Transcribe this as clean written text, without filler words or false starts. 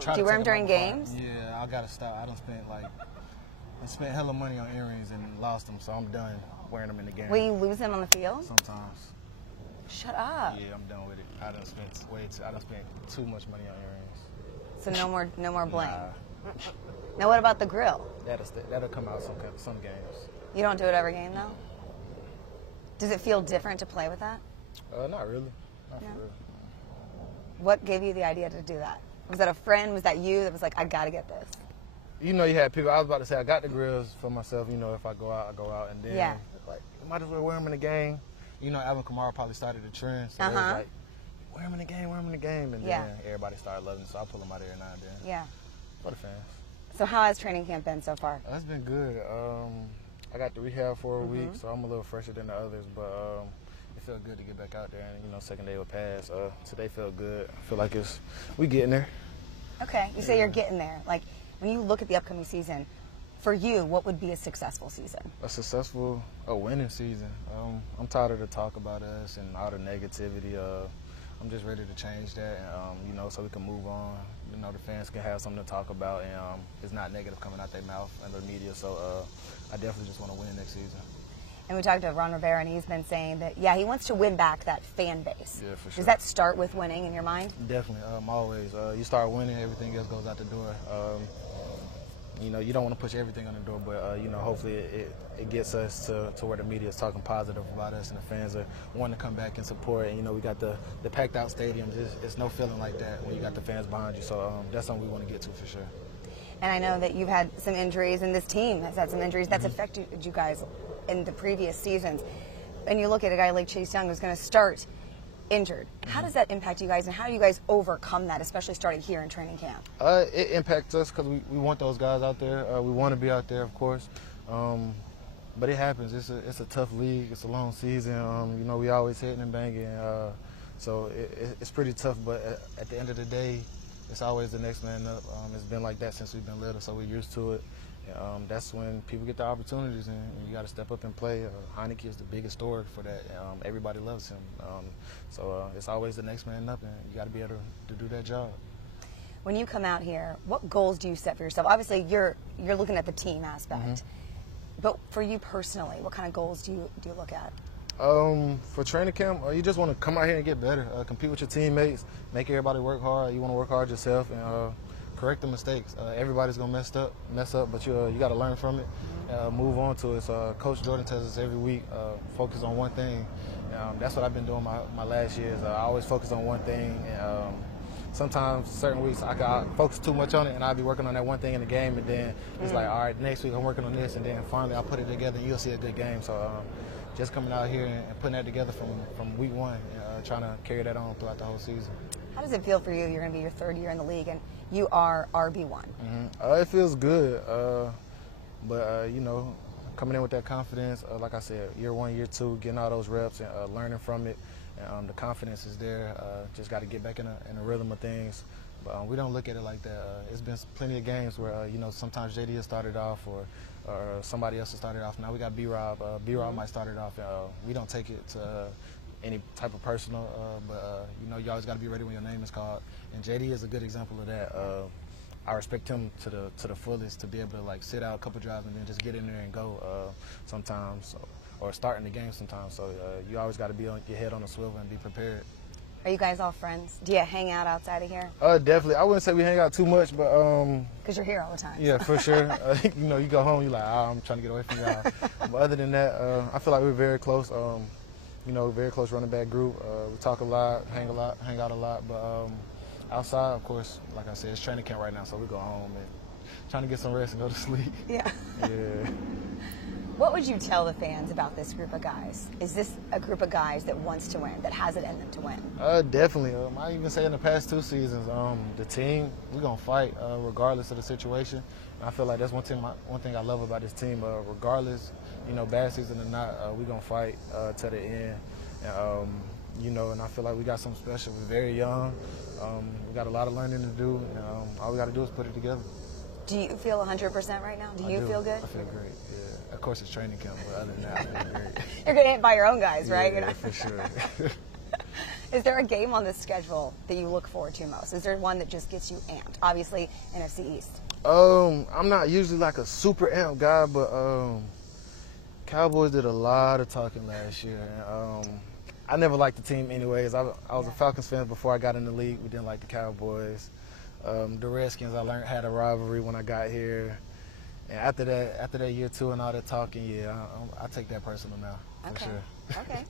Do you wear them during games? Yeah, I gotta stop. I spent hella money on earrings and lost them, so I'm done wearing them in the game. Will you lose them on the field? Sometimes. Shut up. Yeah, I'm done with it. I done spent too much money on earrings. So no more bling. Nah. Now what about the grill? That'll come out some games. You don't do it every game though? Does it feel different to play with that? Not really. Not No? for real. What gave you the idea to do that? Was that a friend? Was that you that was like, I gotta get this? You know, you had people. I was about to say I got the grills for myself. You know, if I go out, I go out, and then like might as well wear them in the game. You know, Alvin Kamara probably started the trend, so it was like, wear them in the game, and then everybody started loving it. So I pull them out every now and then. Yeah. For the fans. So how has training camp been so far? It's been good. I got the rehab for a week, so I'm a little fresher than the others, but it felt good to get back out there, and you know, second day would pass. Today felt good. I feel like we getting there. Okay, you say you're getting there. Like, when you look at the upcoming season, for you, what would be a successful season? A winning season. I'm tired of the talk about us and all the negativity. I'm just ready to change that, and, you know, so we can move on. You know, the fans can have something to talk about, and it's not negative coming out their mouth and the media. So I definitely just want to win next season. And we talked to Ron Rivera, and he's been saying that, yeah, he wants to win back that fan base. Yeah, for sure. Does that start with winning in your mind? Definitely. Always. You start winning, everything else goes out the door. You know, you don't want to push everything on the door, but, you know, hopefully it gets us to where the media is talking positive about us and the fans are wanting to come back and support. And, you know, we got the packed out stadium. It's no feeling like that when you got the fans behind you. So that's something we want to get to for sure. And I know that you've had some injuries, and this team has had some injuries that's affected you guys in the previous seasons. And you look at a guy like Chase Young who's going to start injured. How does that impact you guys, and how do you guys overcome that, especially starting here in training camp? It impacts us because we want those guys out there. We want to be out there, of course. But it happens. It's a tough league. It's a long season. You know, we always hitting and banging. So it's pretty tough. But at the end of the day, it's always the next man up. It's been like that since we've been little, so we're used to it. That's when people get the opportunities, and you got to step up and play. Heineke is the biggest story for that. Everybody loves him. So it's always the next man up, and you got to be able to do that job. When you come out here, what goals do you set for yourself? Obviously, you're looking at the team aspect. But for you personally, what kind of goals do you look at? For training camp, you just want to come out here and get better, compete with your teammates, make everybody work hard. You want to work hard yourself, and correct the mistakes. Everybody's gonna mess up, but you got to learn from it, move on to it. So Coach Jordan tells us every week, focus on one thing. That's what I've been doing my last years. I always focus on one thing. And, sometimes certain weeks I focus too much on it, and I'll be working on that one thing in the game, and then it's like, all right, next week I'm working on this, and then finally I'll put it together, and you'll see a good game. So just coming out here and putting that together from week one, trying to carry that on throughout the whole season. How does it feel for you? You're going to be your third year in the league, and you are RB1. It feels good, but you know, coming in with that confidence, like I said, year one, year two, getting all those reps and learning from it. The confidence is there. Just got to get back in a rhythm of things. But we don't look at it like that. It's been plenty of games where you know, sometimes JD has started off, or somebody else has started off. Now we got B-Rob. B-Rob might start it off. We don't take it to any type of personal, but you know, you always got to be ready when your name is called. And JD is a good example of that. I respect him to the fullest, to be able to like sit out a couple drives and then just get in there and go sometimes, or start in the game sometimes. So you always got to be on your head on a swivel and be prepared. Are you guys all friends? Do you hang out outside of here? Definitely. I wouldn't say we hang out too much, but because you're here all the time. Yeah, for sure. You know, you go home, you're like, I'm trying to get away from y'all. But other than that, I feel like we're very close. You know, very close running back group. We talk a lot, hang out a lot. But outside, of course, like I said, it's training camp right now, so we go home and trying to get some rest and go to sleep. Yeah. Yeah. What would you tell the fans about this group of guys? Is this a group of guys that wants to win, that has it in them to win? Definitely. I even say in the past 2 seasons, the team, we're going to fight regardless of the situation. And I feel like that's one thing I love about this team. Regardless, you know, bad season or not, we're going to fight to the end. And, you know, and I feel like we got something special. We're very young. We got a lot of learning to do. And all we got to do is put it together. Do you feel 100% right now? Do you feel good? I feel great, yeah. Of course, it's training camp, but other than that, I feel great. You're getting hit by your own guys, right? Yeah, for sure. Is there a game on the schedule that you look forward to most? Is there one that just gets you amped? Obviously, NFC East. I'm not usually like a super amp guy, but Cowboys did a lot of talking last year. I never liked the team anyways. I was a Falcons fan before I got in the league. We didn't like the Cowboys. The Redskins, I learned had a rivalry when I got here. And after that year two and all that talking, I take that personal now, for sure. Okay.